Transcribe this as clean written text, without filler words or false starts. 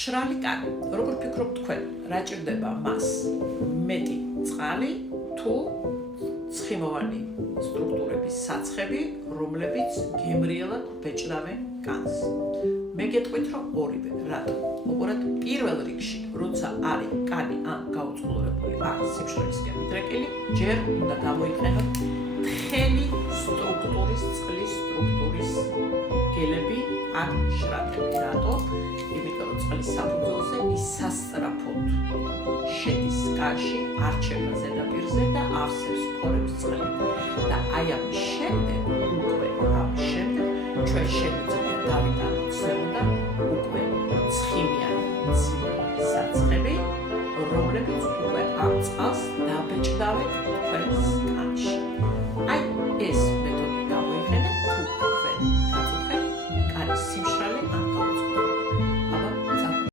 მშრალი კანი. Როგორ ფიქრობთ თქვენ, რა ჭირდება მას? მეტი წყალი თუ ცხიმოვანი სტრუქტურების საცხები, რომლებიც გემრიელად ბეჭდავენ კანს? მე გეტყვით, რომ ორივე. რატომ? უყურეთ, პირველ რიგში, როცა არის კანი ან გაუწყლორებული ან სიმშრალისკენ მიდრეკილი, ჯერ უნდა გამოიყენოთ თხელი სტრუქტურის, წყლის სტრუქტურის გელები ან შრაკები. რატო? იმიტომ რომ წყლის საფუძველზე ის სასწრაფოდ შედის კანში, არჩება ზედაპირზე და ავსებს ფორების წყლები. და აი ამ შემდეგ ჩვენ შეგვიძლია დავიტანოთ ზემოდან უკვე ცხიმიანი მცირე საცხები, რომლებიც უკვე ამ წყალს დაბეჭდავენ თქვენს